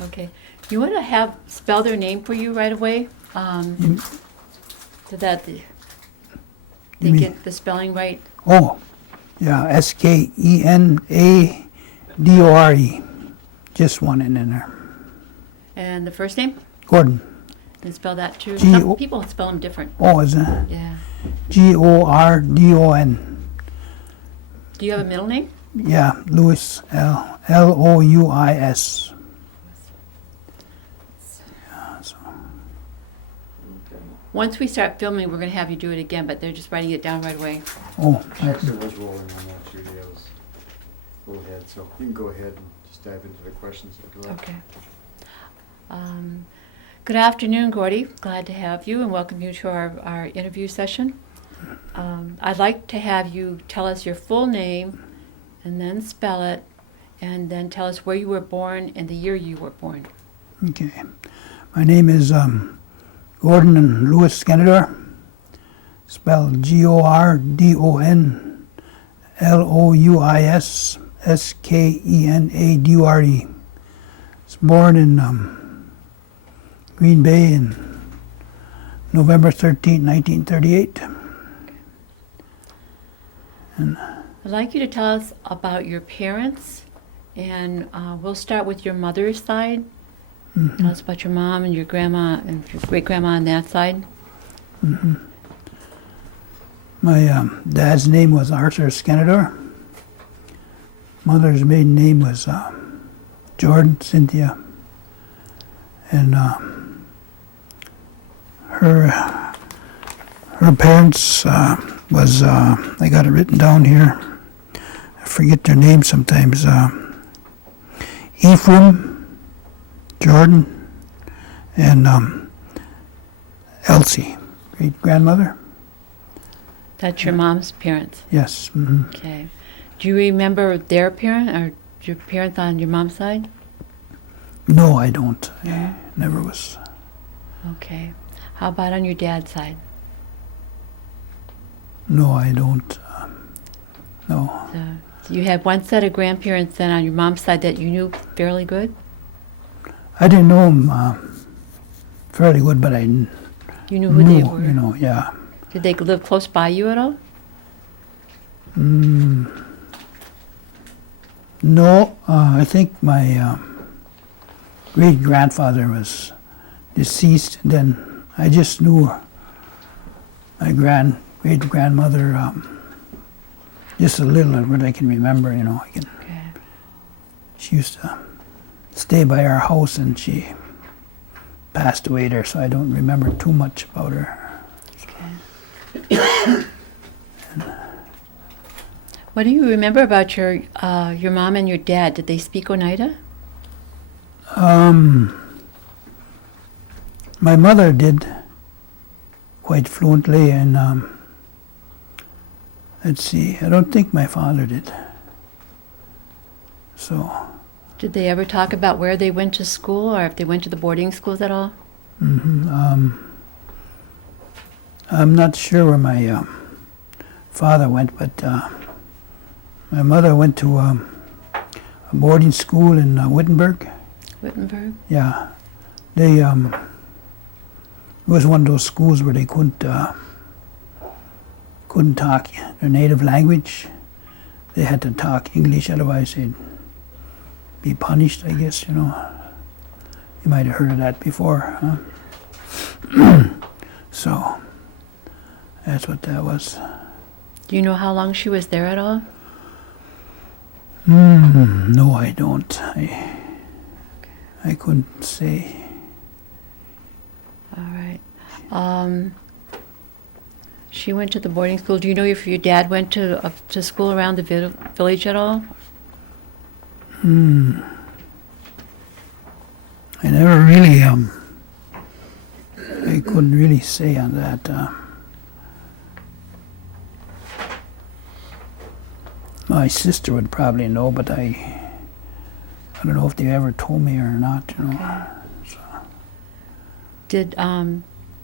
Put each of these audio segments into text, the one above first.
Okay. You want to have spell their name for you right away, so that they mean- get the spelling right. Oh, yeah, Skenandore. Just one in there. And the first name? Gordon. And spell that too. G- Some people spell them different. Oh, is it? Yeah. Gordon. Do you have a middle name? Yeah, Louis, Louis. Yeah, so. Once we start filming, we're going to have you do it again, but they're just writing it down right away. Oh, Chester was rolling on that too, yeah, was go ahead, so you can go ahead and just dive into the questions if you like. Okay. Good afternoon, Gordy. Glad to have you and welcome you to our interview session. I'd like to have you tell us your full name and then spell it, and then tell us where you were born and the year you were born. okay. My name is Gordon Louis Skenandore, spelled GordonLouis Skenandore. Was born in Green Bay in November 13, 1938. I'd like you to tell us about your parents, and we'll start with your mother's side. Tell us about your mom and your grandma and your great-grandma on that side. My dad's name was Arthur Skenandore. Mother's maiden name was Jordan Cynthia. And her parents was, I got it written down here. I forget their names sometimes. Ephraim, Jordan, and Elsie, great-grandmother. That's your mom's parents. Yes. Okay. Do you remember their parent or your parents on your mom's side? No, I don't. No? I never was. Okay. How about on your dad's side? No, I don't. No. So you had one set of grandparents then on your mom's side that you knew fairly good? I didn't know them fairly good, but I You knew who they were? you know, yeah. Did they live close by you at all? No, I think my great-grandfather was deceased. Then I just knew my great-grandmother just a little of what I can remember, you know. Okay. She used to stay by our house, and she passed away there, so I don't remember too much about her. Okay. What do you remember about your mom and your dad? Did they speak Oneida? My mother did quite fluently, and let's see, I don't think my father did. So, Did they ever talk about where they went to school or if they went to the boarding schools at all? I'm not sure where my father went, but my mother went to a boarding school in Wittenberg. Wittenberg? Yeah, they it was one of those schools where they couldn't talk their native language. They had to talk English, otherwise they'd be punished, I guess, you know. You might have heard of that before, huh? So, that's what that was. Do you know how long she was there at all? No, I don't. I couldn't say. All right. She went to the boarding school. Do you know if your dad went to school around the village at all? I never really, I couldn't really say on that. My sister would probably know, but I don't know if they ever told me or not, you know. Okay.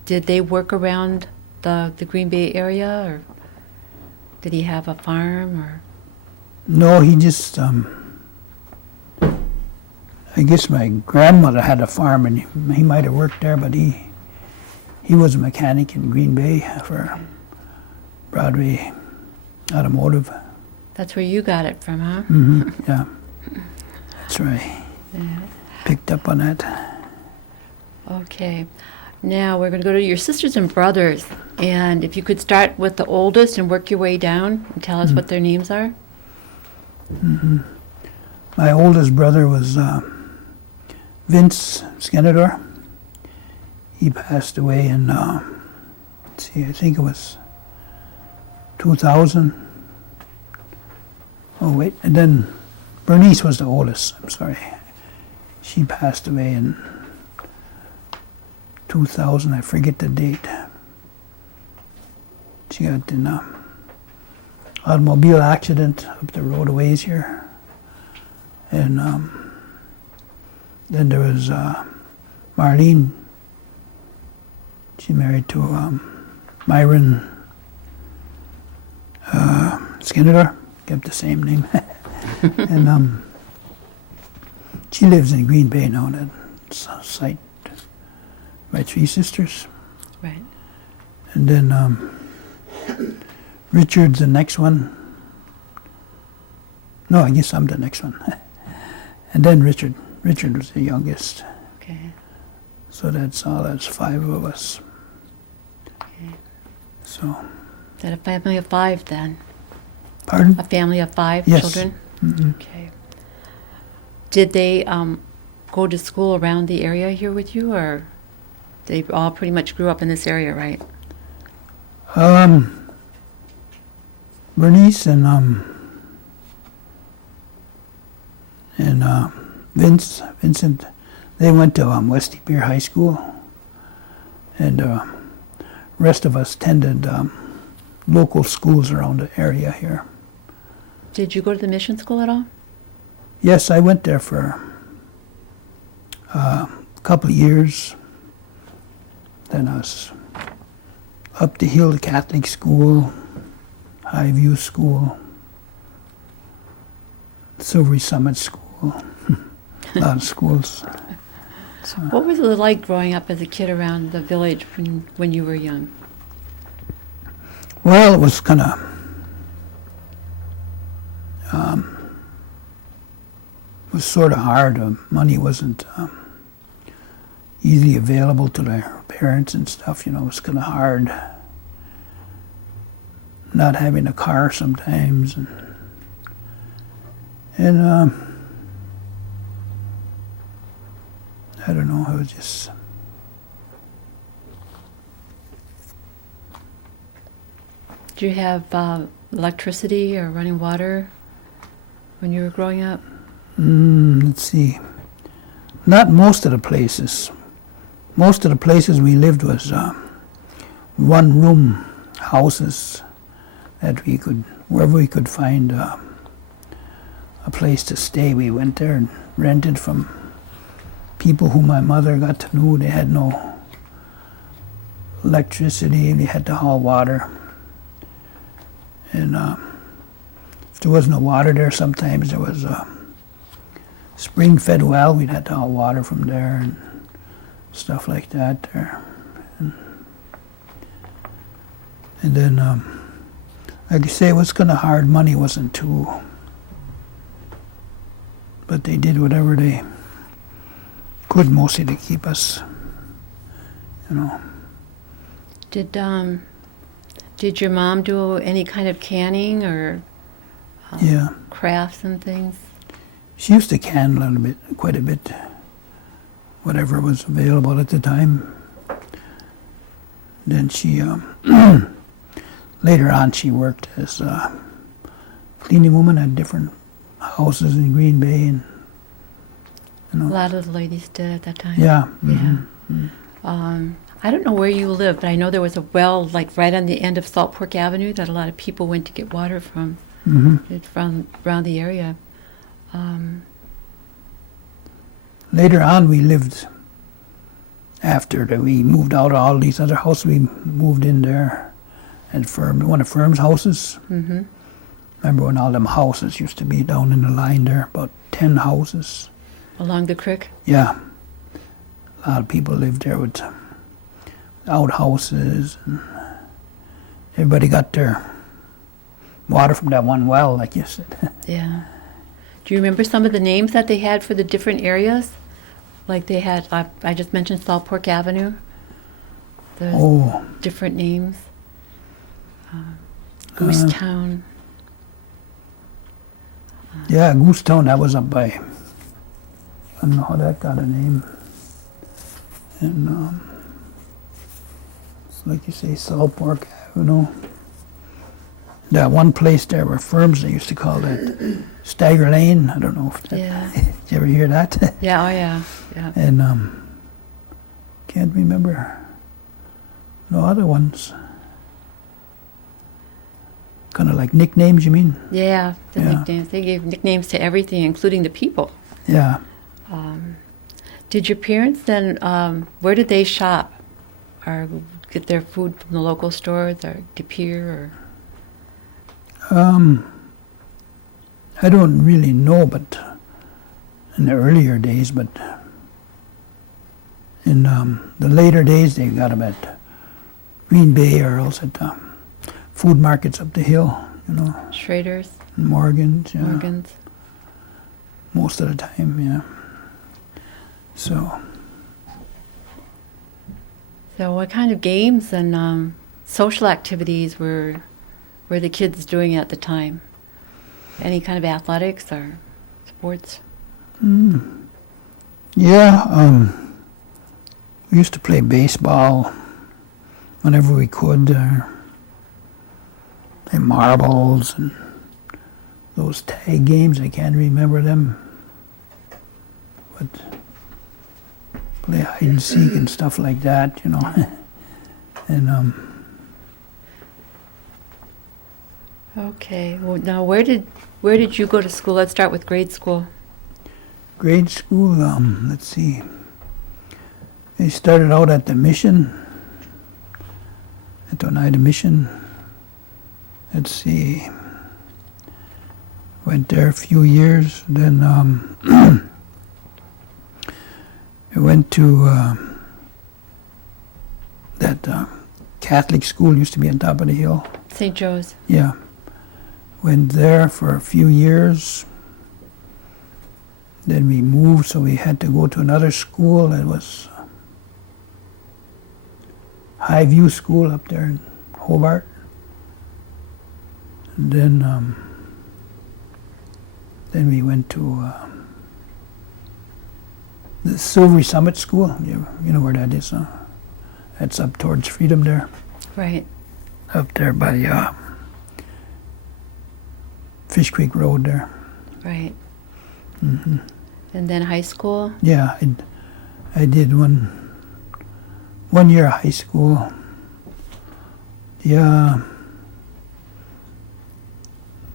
Did they work around the Green Bay area, or did he have a farm, or? No, he just, I I guess my grandmother had a farm, and he might have worked there, but he was a mechanic in Green Bay for Broadway Automotive. That's where you got it from, huh? Yeah, that's right. Picked up on that. Okay. Now we're going to go to your sisters and brothers. And if you could start with the oldest and work your way down and tell us what their names are. My oldest brother was Vince Skenandore. He passed away in, let's see, I think it was 2000. Oh, wait, and then Bernice was the oldest, I'm sorry. She passed away in 2000, I forget the date. She got in an automobile accident up the roadways here. And then there was Marlene. She married to Myron Skenandore, kept the same name. And she lives in Green Bay now, that site. My three sisters. Right. And then Richard's the next one. No, I guess I'm the next one. And then Richard. Richard was the youngest. Okay. So that's all. That's 5 of us. Okay. So. Is that a family of 5 then? Pardon? A family of 5 Yes. children? Mm-hmm. Okay. Did they go to school around the area here with you, or they all pretty much grew up in this area, right? Bernice and Vincent, they went to West Depeer High School, and rest of us attended local schools around the area here. Did you go to the mission school at all? Yes, I went there for a couple of years. Then I was up the hill to Catholic school, Highview School, Silvery Summit School, a lot of schools. So, What was it like growing up as a kid around the village when you were young? well, it was kind of was sort of hard. Money wasn't easily available to their parents and stuff. You know, it was kind of hard not having a car sometimes, and I don't know. It was just. Did you have electricity or running water when you were growing up? Let's see. Not most of the places. Most of the places we lived was one-room houses that we could, wherever we could find a place to stay, we went there and rented from people who my mother got to know. They had no electricity, they had to haul water. And if there was no water there, sometimes there was a spring-fed well. We'd have to haul water from there and stuff like that there. And then, like I say, it was kind of hard. Money wasn't too, but they did whatever they could, mostly to keep us, you know. Did your mom do any kind of canning or Yeah. crafts and things? She used to can a little bit, quite a bit, whatever was available at the time. Then she, later on, she worked as a cleaning woman at different houses in Green Bay, and you know. A lot of the ladies did at that time. Yeah. Yeah. Mm-hmm. I don't know where you live, but I know there was a well like right on the end of Salt Pork Avenue that a lot of people went to get water from, from around the area. Later on, we lived, after that we moved out of all these other houses, we moved in there at one of Firm's houses. Mm-hmm. Remember when all them houses used to be down in the line there, about 10 houses. Along the creek? Yeah. A lot of people lived there with outhouses, and everybody got their water from that one well, like you said. Yeah. Do you remember some of the names that they had for the different areas? Like they had, I just mentioned Salt Pork Avenue. There's Oh, different names. Goose Town. yeah, Goose Town, that was up by, I don't know how that got a name. And it's like you say, Salt Pork Avenue. That one place there were firms, they used to call that Stagger Lane. I don't know if that, Yeah. did you ever hear that? Yeah, oh yeah. Yeah. And can't remember no other ones. Kind of like nicknames, you mean? Yeah, the Yeah. nicknames. They gave nicknames to everything, including the people. Yeah. Did your parents then, where did they shop? Or get their food from the local stores or De Pere or? I don't really know, but in the earlier days, but in the later days, they got them at Green Bay or else at food markets up the hill, you know, Schrader's, Morgan's, yeah. Morgan's. Most of the time, yeah. So, So what kind of games and social activities were the kids doing at the time? Any kind of athletics or sports? yeah, we used to play baseball whenever we could, and marbles and those tag games. I can't remember them, but play hide and seek and stuff like that, you know. And Okay. Well, now where did you go to school? Let's start with grade school. grade school, let's see. I started out at the mission, at the Oneida Mission. Let's see. Went there a few years. Then I went to that Catholic school, used to be on top of the hill. St. Joe's. Yeah. Went there for a few years. Then we moved, so we had to go to another school. It was Highview School up there in Hobart. And then we went to the Silvery Summit School. You know where that is, huh? That's up towards Freedom there. Right. Up there by Fish Creek Road there. Right. Mm-hmm. And then high school. Yeah, I did one year of high school. Yeah,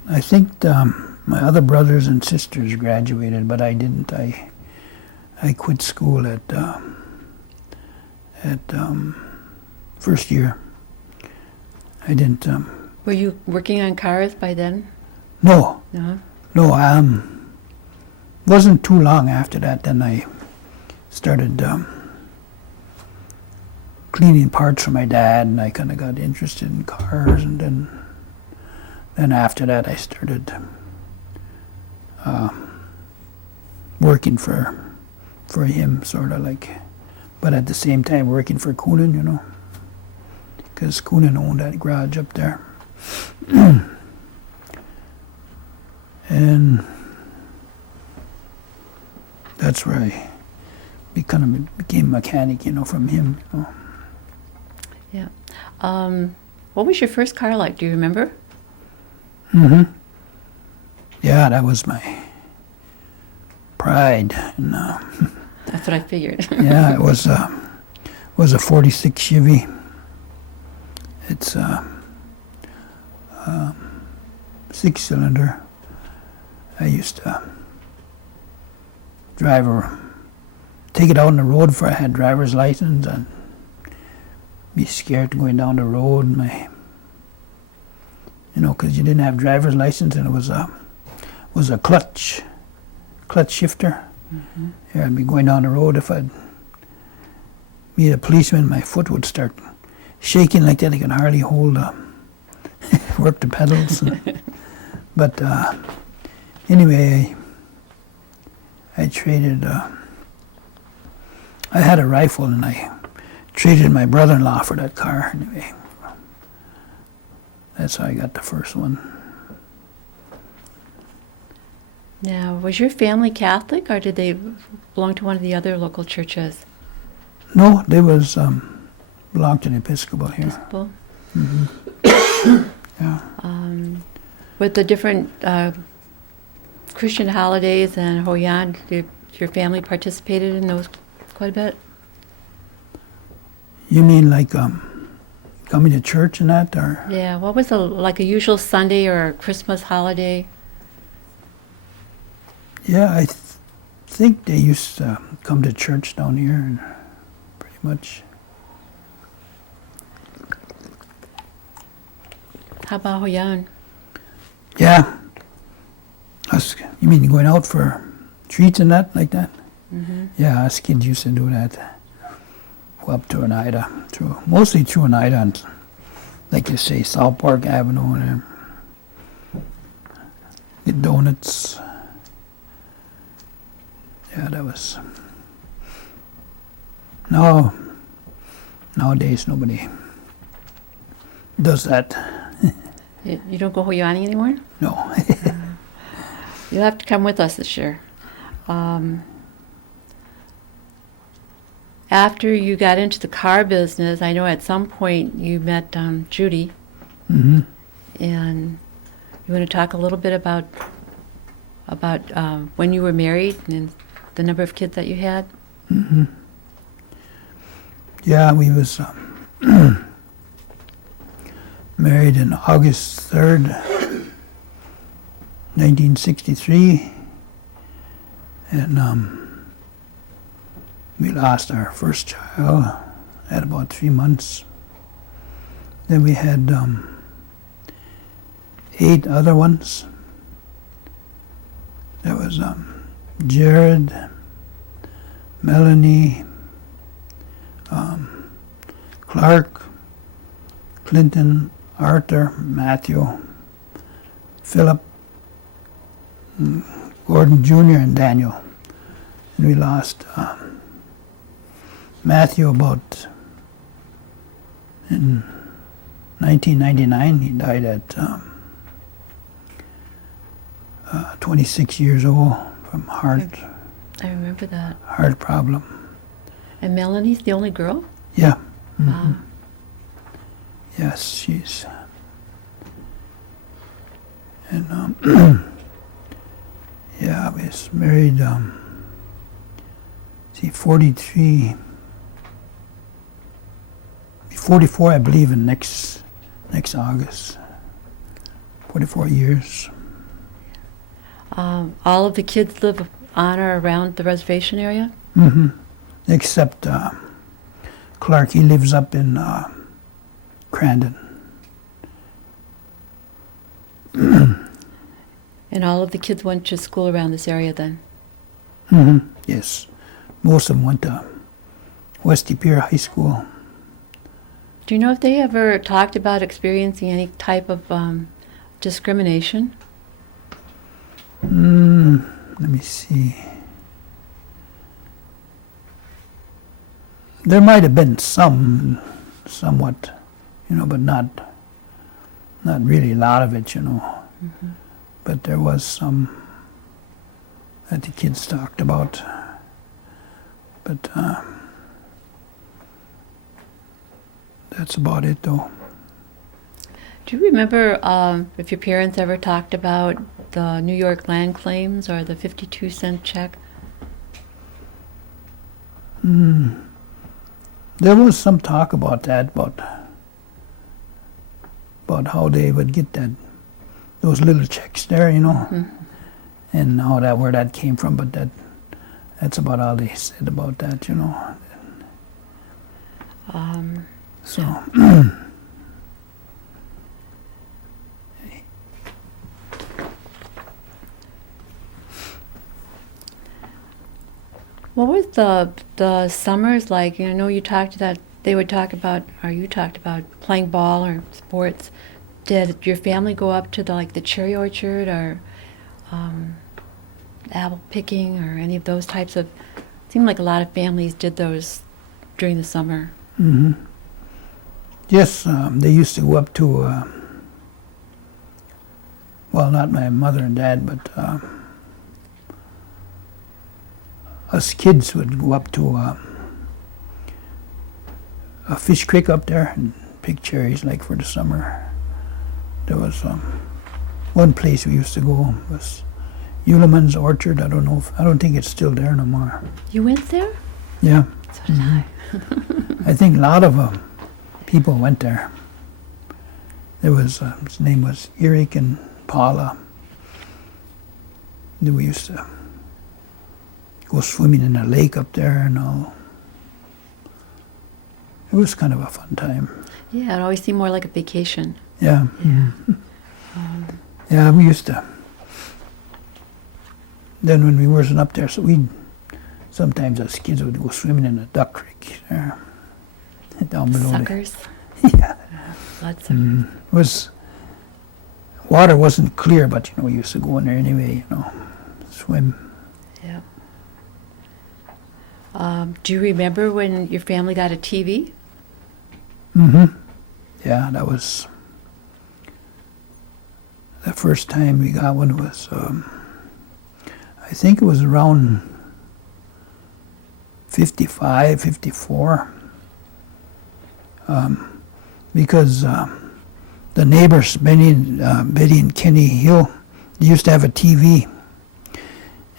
I think my other brothers and sisters graduated, but I didn't. I quit school at first year. I didn't. Were you working on cars by then? No, No. no. Wasn't too long after that. Then I started cleaning parts for my dad, and I kind of got interested in cars, and then after that I started working for him, sort of like, but at the same time working for Coonan, you know, because Coonan owned that garage up there. And that's where I became a mechanic, you know, from him, you know. Yeah. What was your first car like? Do you remember? Mm-hmm. Yeah, that was my pride. And, That's what I figured. yeah, it was a 46 Chevy. It's 6-cylinder. I used to take it out on the road before I had driver's license, and be scared going down the road. Because you didn't have driver's license, and it was a clutch shifter. Yeah, I'd be going down the road. If I'd meet a policeman, my foot would start shaking like that. I could hardly hold, work the pedals. But anyway, I traded, I had a rifle and I traded my brother-in-law for that car. Anyway, that's how I got the first one. Now, was your family Catholic, or did they belong to one of the other local churches? No, they was belonged to the Episcopal here. Episcopal? Yeah. With the different Christian holidays and Hoyan, did your family participated in those quite a bit? You mean like coming to church and that, or? Yeah, what was like a usual Sunday or a Christmas holiday? Yeah, I think they used to come to church down here, and pretty much. How about Hoyan? Yeah. Us, you mean going out for treats and that, like that? Mm-hmm. Yeah, us kids used to do that. Go up to Oneida, mostly through Oneida, and like you say, South Park Avenue, and get donuts. Yeah, that was. No, nowadays nobody does that. You don't go Hoyan anymore? No. You'll have to come with us this year. After you got into the car business, I know at some point you met Judy, Mm-hmm. and you want to talk a little bit about when you were married and the number of kids that you had? Mm-hmm. Yeah, we was married in August 3rd, 1963, and we lost our first child at about 3 months. Then we had 8 other ones. There was Jared, Melanie, Clark, Clinton, Arthur, Matthew, Philip, Gordon Jr., and Daniel. And we lost Matthew about in 1999. He died at 26 years old from heart I remember that. problem. And Melanie's the only girl? Yeah. Mhm. Wow. Yes, she's. And yeah, I was married. 44, I believe, in next August. 44 years. All of the kids live on or around the reservation area? Mm-hmm. Except Clark, he lives up in Crandon. And all of the kids went to school around this area then? Mm-hmm. Yes. Most of them went to West De Pere High School. Do you know if they ever talked about experiencing any type of discrimination? Let me see. There might have been somewhat, but not really a lot of it, Mm-hmm. But there was some that the kids talked about. But that's about it, though. Do you remember if your parents ever talked about the New York land claims or the 52-cent check? There was some talk about that, about how they would get those little checks there, Mm-hmm. and where that came from. But that's about all they said about that, So. the summers like? I know you talked that they would talk about, or you talked about playing ball or sports. Did your family go up to the cherry orchard or apple picking or any of those types of? It seemed like a lot of families did those during the summer. Hmm. Yes, they used to go up to, well, not my mother and dad, but us kids would go up to a fish creek up there and pick cherries like for the summer. There was one place we used to go was Euleman's Orchard. I don't think it's still there no more. You went there? Yeah. So did I. I think a lot of people went there. There was, his name was Eric and Paula. Then we used to go swimming in a lake up there and all. It was kind of a fun time. Yeah, it always seemed more like a vacation. Yeah. Yeah. Yeah, we used to. Then when we wasn't up there, so sometimes us kids would go swimming in a duck creek there, down below. Suckers. Yeah. Bloodsuckers. Water wasn't clear, but we used to go in there anyway, swim. Yeah. Do you remember when your family got a TV? Mm-hmm. Yeah, that was the first time we got one was, I think it was around 55, 54. Because the neighbors, Betty and Kenny Hill, they used to have a TV.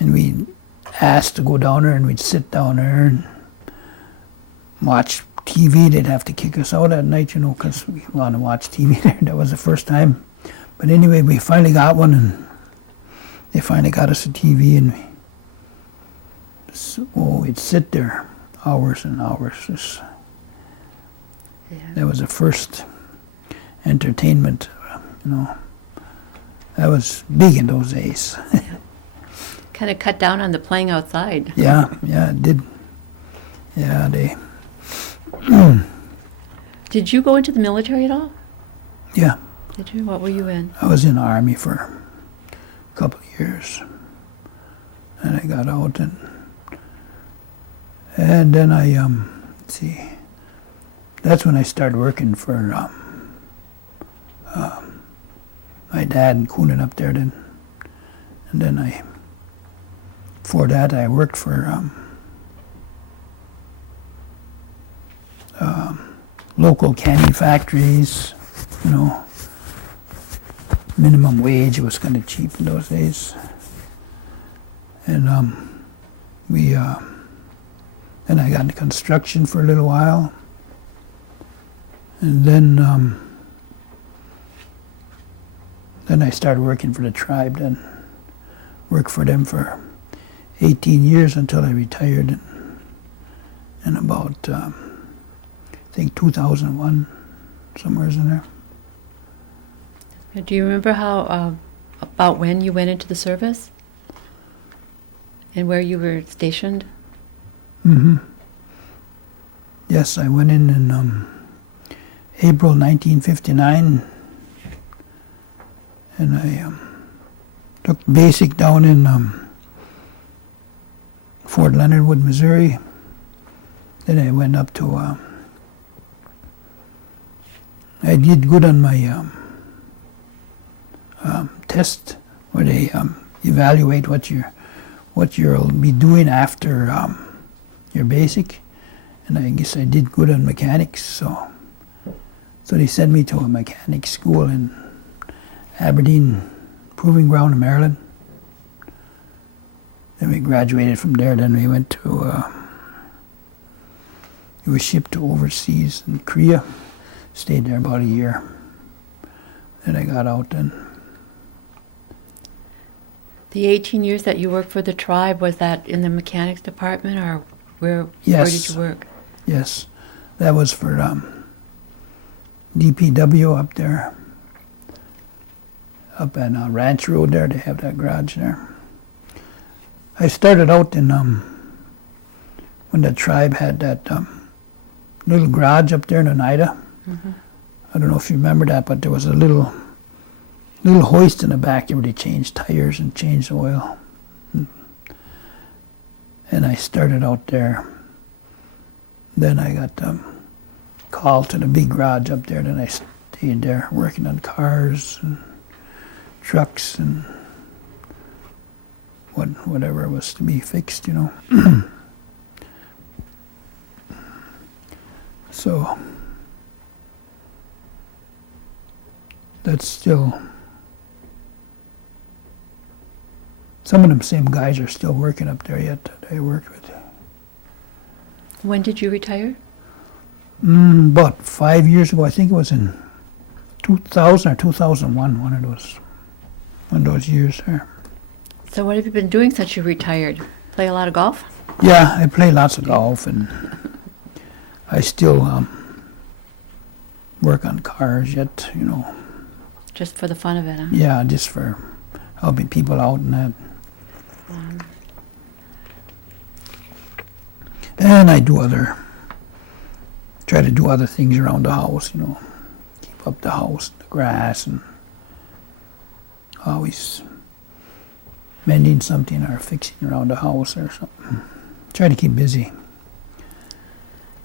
And we asked to go down there, and we'd sit down there and watch TV. They'd have to kick us out at night, because we want to watch TV there. That was the first time. But anyway, we finally got one, and they finally got us a TV, and we'd sit there hours and hours. That was the first entertainment, That was big in those days. Kind of cut down on the playing outside. Yeah, it did. Yeah, they... Did you go into the military at all? Yeah. Did you? What were you in? I was in the Army for a couple of years. And I got out, and then I, let's see, that's when I started working for my dad and Coonan up there then. And then before that I worked for local canning factories, minimum wage. It was kind of cheap in those days. And then I got into construction for a little while. And then I started working for the tribe, then worked for them for 18 years until I retired in about, I think 2001, somewhere in there. Do you remember about when you went into the service? And where you were stationed? Mm-hmm. Yes, I went in April 1959, and I took basic down in Fort Leonard Wood, Missouri. Then I went up to, I did good on my test, where they evaluate what you'll be doing after your basic, and I guess I did good on mechanics, so they sent me to a mechanics school in Aberdeen Proving Ground in Maryland. Then we graduated from there. Then we went to we were shipped to overseas in Korea, stayed there about a year. Then I got out. Then the 18 years that you worked for the tribe, was that in the mechanics department, or where did you work? Yes, that was for DPW up there, up on Ranch Road there. They have that garage there. I started out in when the tribe had that little garage up there in Oneida. Mm-hmm. I don't know if you remember that, but there was a little hoist in the back where they changed tires and changed oil. And I started out there. Then I got called to the big garage up there. Then I stayed there working on cars and trucks and whatever was to be fixed, you know. So that's still, some of them same guys are still working up there yet that I worked with. When did you retire? About 5 years ago. I think it was in 2000 or 2001, one of those years there. So what have you been doing since you retired? Play a lot of golf? Yeah, I play lots of golf, and I still work on cars yet, you know. Just for the fun of it, huh? Yeah, just for helping people out and that. And I try to do other things around the house, you know. Keep up the house, the grass, and always mending something or fixing around the house or something. Try to keep busy.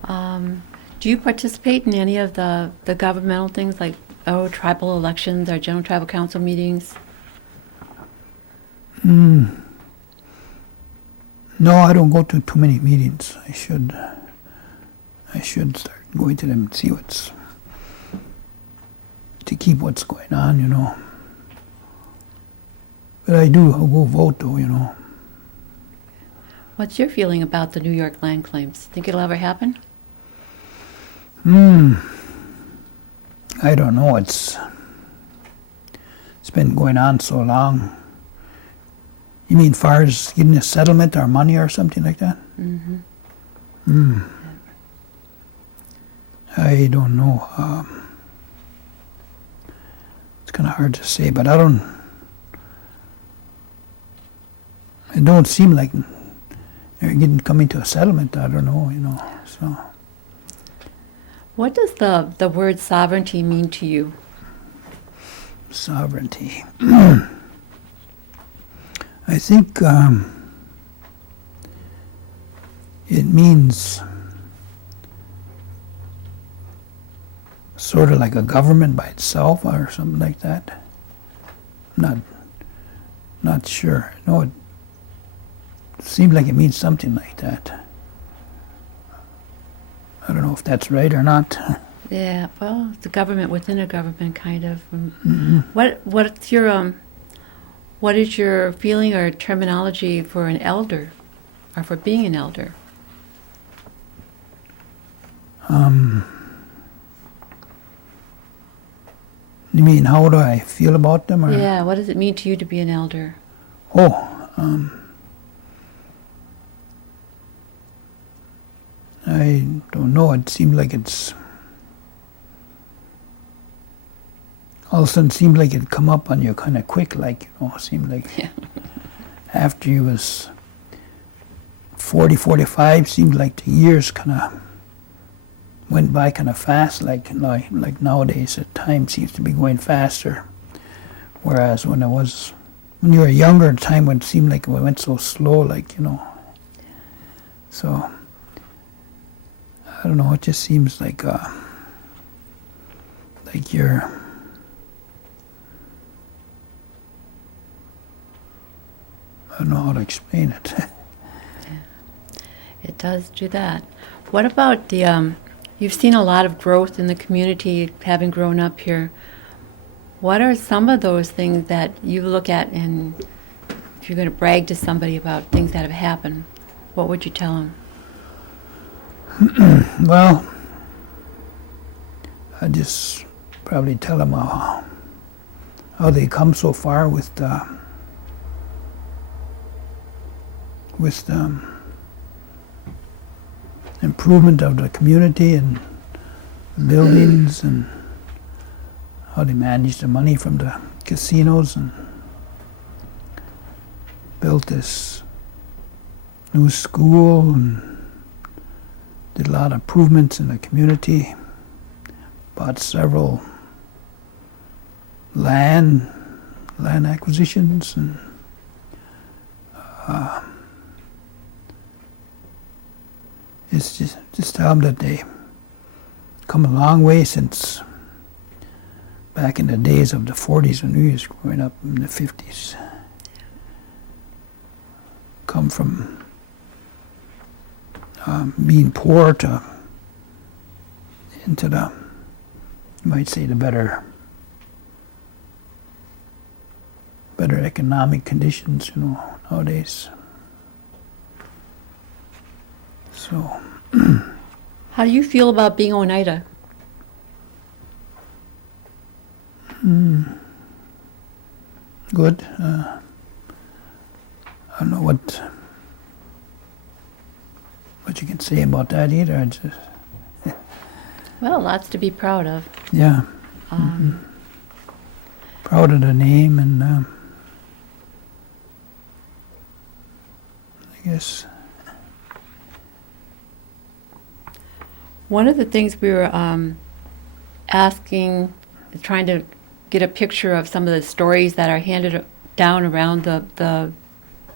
Do you participate in any of the governmental things like tribal elections or general tribal council meetings? No, I don't go to too many meetings. I should start going to them and see to keep what's going on, you know. But I'll go vote though, you know. What's your feeling about the New York land claims? Think it'll ever happen? I don't know. It's been going on so long. You mean far as getting a settlement or money or something like that? Mm-hmm. I don't know. It's kind of hard to say, but it don't seem like they're coming to a settlement. I don't know, you know. So. What does the word sovereignty mean to you? Sovereignty. I think it means sort of like a government by itself or something like that. I'm not sure. No, it seems like it means something like that. I don't know if that's right or not. Yeah, well, it's a government within a government, kind of. Mm-hmm. What is your feeling or terminology for an elder, or for being an elder? You mean how do I feel about them? Or? Yeah, what does it mean to you to be an elder? I don't know. It seems like it's all of a sudden seemed like it come up on you kind of quick, like, you know. It seemed like after you was 40, 45, seemed like the years kind of went by kind of fast, like nowadays the time seems to be going faster. Whereas when you were younger, the time would seem like it went so slow, like, you know. So I don't know, it just seems like you're I don't know how to explain it. It does do that. What about you've seen a lot of growth in the community, having grown up here. What are some of those things that you look at, and if you're going to brag to somebody about things that have happened, what would you tell them? Well, I just probably tell them how they come so far with the improvement of the community and buildings, and how they manage the money from the casinos and built this new school and did a lot of improvements in the community, bought several land acquisitions, and it's just tell them that they come a long way since back in the days of the 40s when we was growing up in the 50s. Come from being poor to into the, you might say, the better economic conditions, nowadays. So. How do you feel about being Oneida? Good. I don't know what you can say about that either. I just, Well, lots to be proud of. yeah. Proud of the name, and I guess. One of the things we were trying to get a picture of some of the stories that are handed down around the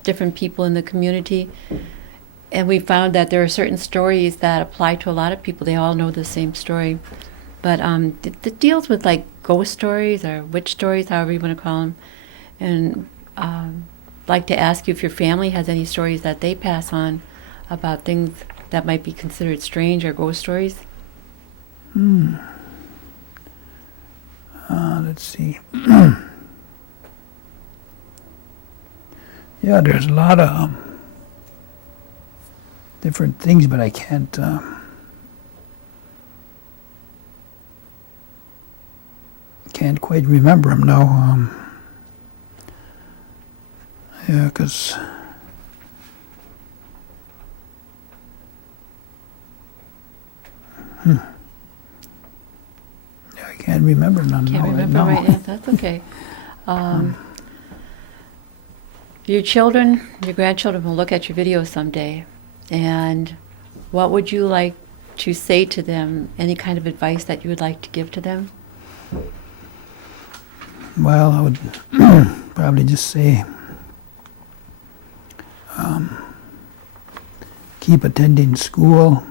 different people in the community. And we found that there are certain stories that apply to a lot of people. They all know the same story. But it deals with like ghost stories or witch stories, however you want to call them. And I'd like to ask you if your family has any stories that they pass on about things that might be considered strange or ghost stories. Let's see. Yeah, there's a lot of different things, but I can't quite remember them now. Yeah, because I can't remember none Can't now, remember right now. right now. That's okay. Your children, your grandchildren will look at your videos someday. And what would you like to say to them? Any kind of advice that you would like to give to them? Well, I would probably just say keep attending school,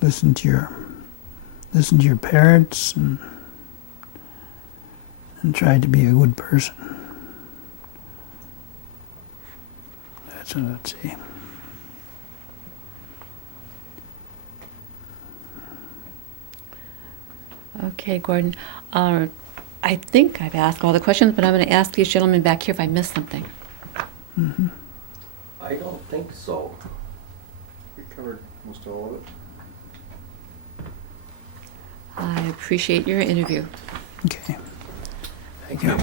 listen to your parents, and try to be a good person. That's what I'd say. Okay, Gordon. I think I've asked all the questions, but I'm going to ask these gentlemen back here if I missed something. I don't think so. We covered most all of it. I appreciate your interview. Okay. Thank you.